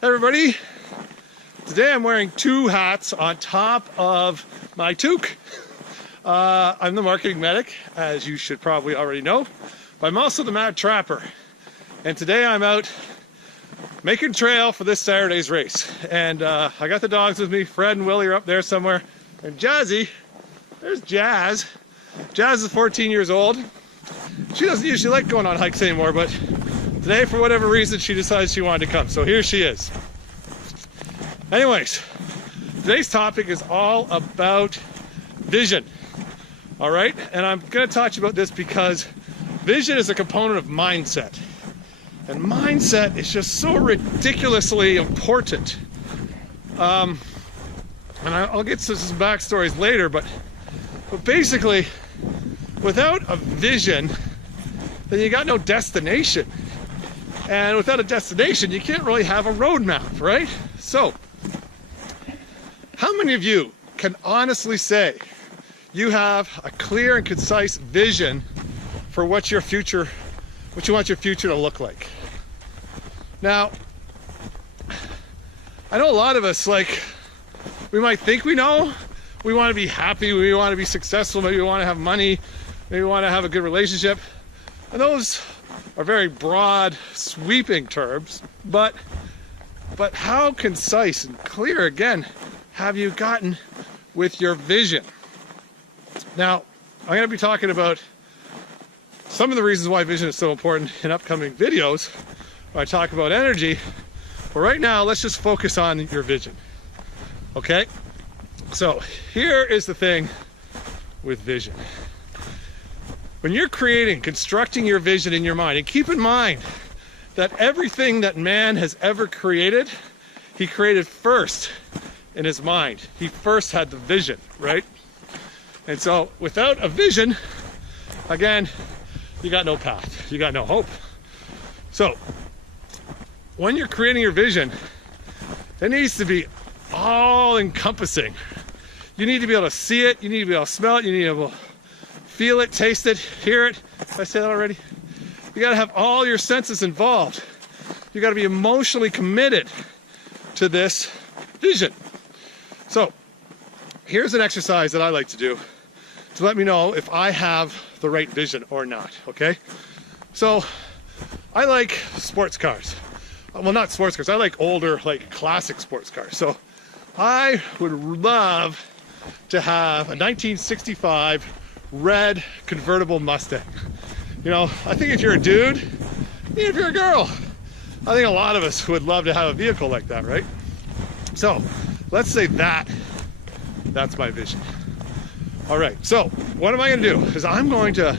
Hey everybody, today I'm wearing two hats on top of my toque. I'm the marketing medic, as you should probably already know, but I'm also the mad trapper. And today I'm out making trail for this Saturday's race. And I got the dogs with me. Fred and Willie are up there somewhere. And Jazzy, there's Jazz. Jazz is 14 years old. She doesn't usually like going on hikes anymore, but today, for whatever reason, she decided she wanted to come. So here she is. Anyways, today's topic is all about vision. All right? And I'm going to talk to you about this because vision is a component of mindset. And mindset is just so ridiculously important. And I'll get to some backstories later, but basically, without a vision, then you got no destination. And without a destination, you can't really have a roadmap, right? So, how many of you can honestly say you have a clear and concise vision for what you want your future to look like? Now, I know a lot of us, we might think we know. We want to be happy, we want to be successful, maybe we want to have money, maybe we want to have a good relationship. And those are very broad, sweeping terms, but how concise and clear, again, have you gotten with your vision? Now, I'm going to be talking about some of the reasons why vision is so important in upcoming videos where I talk about energy, but right now, let's just focus on your vision, okay? So, here is the thing with vision. When you're constructing your vision in your mind, and keep in mind that everything that man has ever created, he created first in his mind. He first had the vision, right? And so without a vision, again, you got no path, you got no hope. So when you're creating your vision, it needs to be all encompassing. You need to be able to see it, you need to be able to smell it, you need to be able to feel it, taste it, hear it. Did I say that already? You gotta have all your senses involved. You gotta be emotionally committed to this vision. So, here's an exercise that I like to do to let me know if I have the right vision or not, okay? So, I like sports cars. Well, not sports cars, I like older, classic sports cars. So, I would love to have a 1965 red convertible Mustang. You know, I think if you're a dude, even if you're a girl, I think a lot of us would love to have a vehicle like that, right? So, let's say that's my vision. All right, so what am I gonna do? Is I'm going to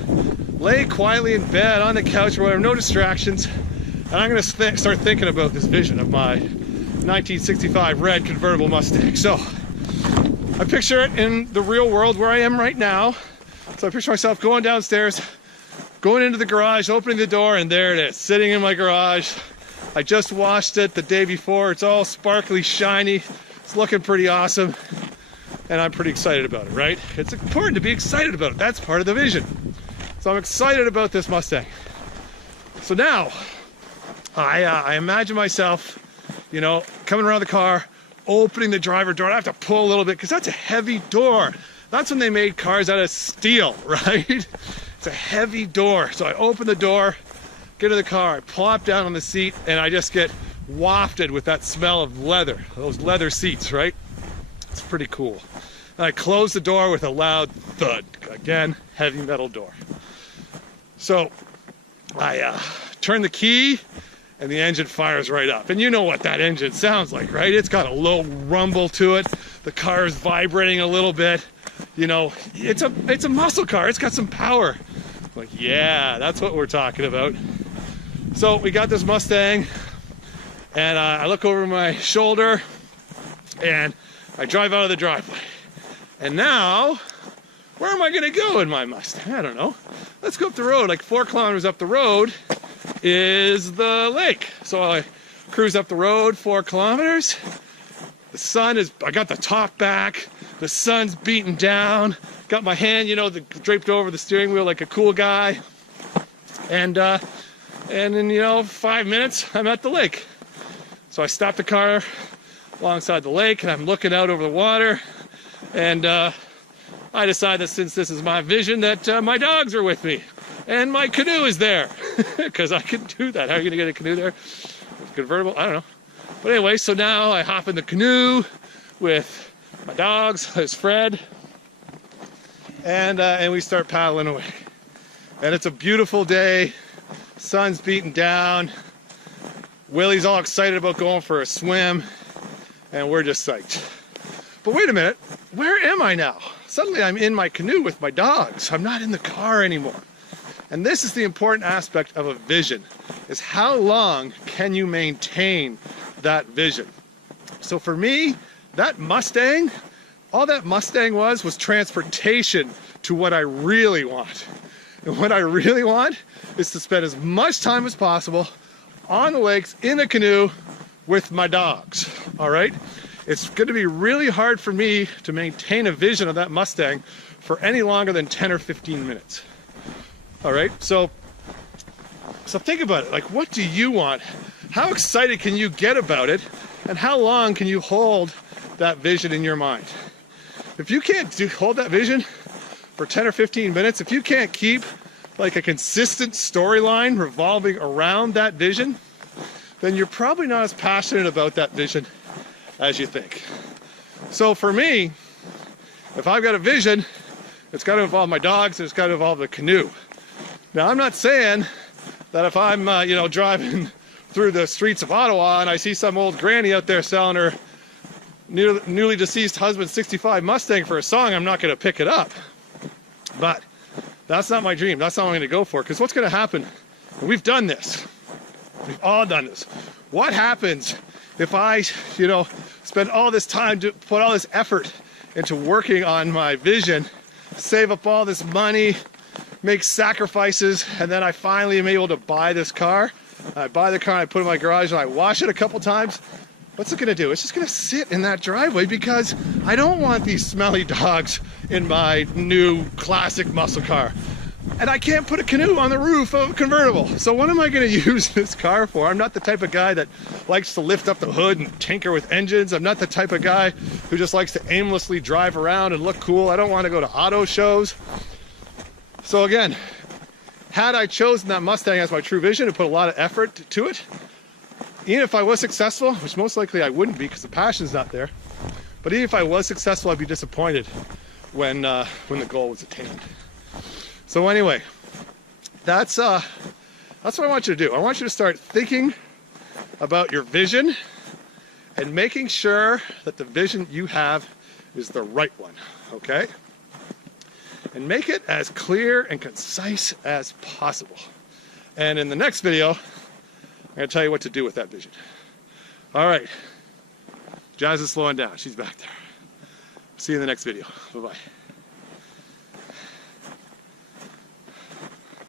lay quietly in bed on the couch or whatever, no distractions, and I'm gonna start thinking about this vision of my 1965 red convertible Mustang. So, I picture it in the real world where I am right now. So I picture myself going downstairs, going into the garage, opening the door, and there it is, sitting in my garage. I just washed it the day before. It's all sparkly, shiny. It's looking pretty awesome. And I'm pretty excited about it, right? It's important to be excited about it. That's part of the vision. So I'm excited about this Mustang. So now, I imagine myself, you know, coming around the car, opening the driver door. I have to pull a little bit because that's a heavy door. That's when they made cars out of steel, right? It's a heavy door. So I open the door, get in the car, I plop down on the seat, and I just get wafted with that smell of leather, those leather seats, right? It's pretty cool. And I close the door with a loud thud. Again, heavy metal door. So I turn the key, and the engine fires right up. And you know what that engine sounds like, right? It's got a low rumble to it. The car is vibrating a little bit. You know, it's a muscle car. It's got some power. Like, yeah, that's what we're talking about. So we got this Mustang, and I look over my shoulder, and I drive out of the driveway. And now, where am I gonna go in my Mustang? I don't know. Let's go up the road. Like 4 kilometers up the road is the lake. So I cruise up the road 4 kilometers. The sun is, I got the top back. The sun's beating down. Got my hand, you know, draped over the steering wheel like a cool guy. And in, 5 minutes, I'm at the lake. So I stopped the car alongside the lake and I'm looking out over the water, and I decided that since this is my vision that my dogs are with me and my canoe is there because I can do that. How are you gonna get a canoe there? It's convertible, I don't know. But anyway, so now I hop in the canoe with my dogs, there's Fred, and we start paddling away. And it's a beautiful day, sun's beating down, Willie's all excited about going for a swim, and we're just psyched. But wait a minute, where am I now? Suddenly I'm in my canoe with my dogs. I'm not in the car anymore. And this is the important aspect of a vision, is how long can you maintain that vision? So for me, that Mustang, all that Mustang was transportation to what I really want. And what I really want is to spend as much time as possible on the lakes in a canoe with my dogs, all right? It's gonna be really hard for me to maintain a vision of that Mustang for any longer than 10 or 15 minutes, all right? So think about it, like what do you want? How excited can you get about it? And how long can you hold that vision in your mind? If you can't hold that vision for 10 or 15 minutes, if you can't keep like a consistent storyline revolving around that vision, then you're probably not as passionate about that vision as you think. So for me, if I've got a vision, it's got to involve my dogs, it's got to involve the canoe. Now I'm not saying that if I'm driving through the streets of Ottawa and I see some old granny out there selling her newly deceased husband's 65 Mustang for a song, I'm not going to pick it up. But that's not my dream. That's not what I'm going to go for. Because what's going to happen, and we've done this, we've all done this. What happens if I, spend all this time to put all this effort into working on my vision, save up all this money, make sacrifices, and then I finally am able to buy this car. I buy the car, I put it in my garage, and I wash it a couple times. What's it gonna do? It's just gonna sit in that driveway because I don't want these smelly dogs in my new classic muscle car. And I can't put a canoe on the roof of a convertible. So what am I gonna use this car for? I'm not the type of guy that likes to lift up the hood and tinker with engines. I'm not the type of guy who just likes to aimlessly drive around and look cool. I don't want to go to auto shows. So again, had I chosen that Mustang as my true vision and put a lot of effort to it, even if I was successful, which most likely I wouldn't be because the passion's not there, but even if I was successful, I'd be disappointed when the goal was attained. So anyway, that's what I want you to do. I want you to start thinking about your vision and making sure that the vision you have is the right one, okay? And make it as clear and concise as possible. And in the next video, I'm going to tell you what to do with that vision. All right. Jazz is slowing down. She's back there. See you in the next video. Bye-bye.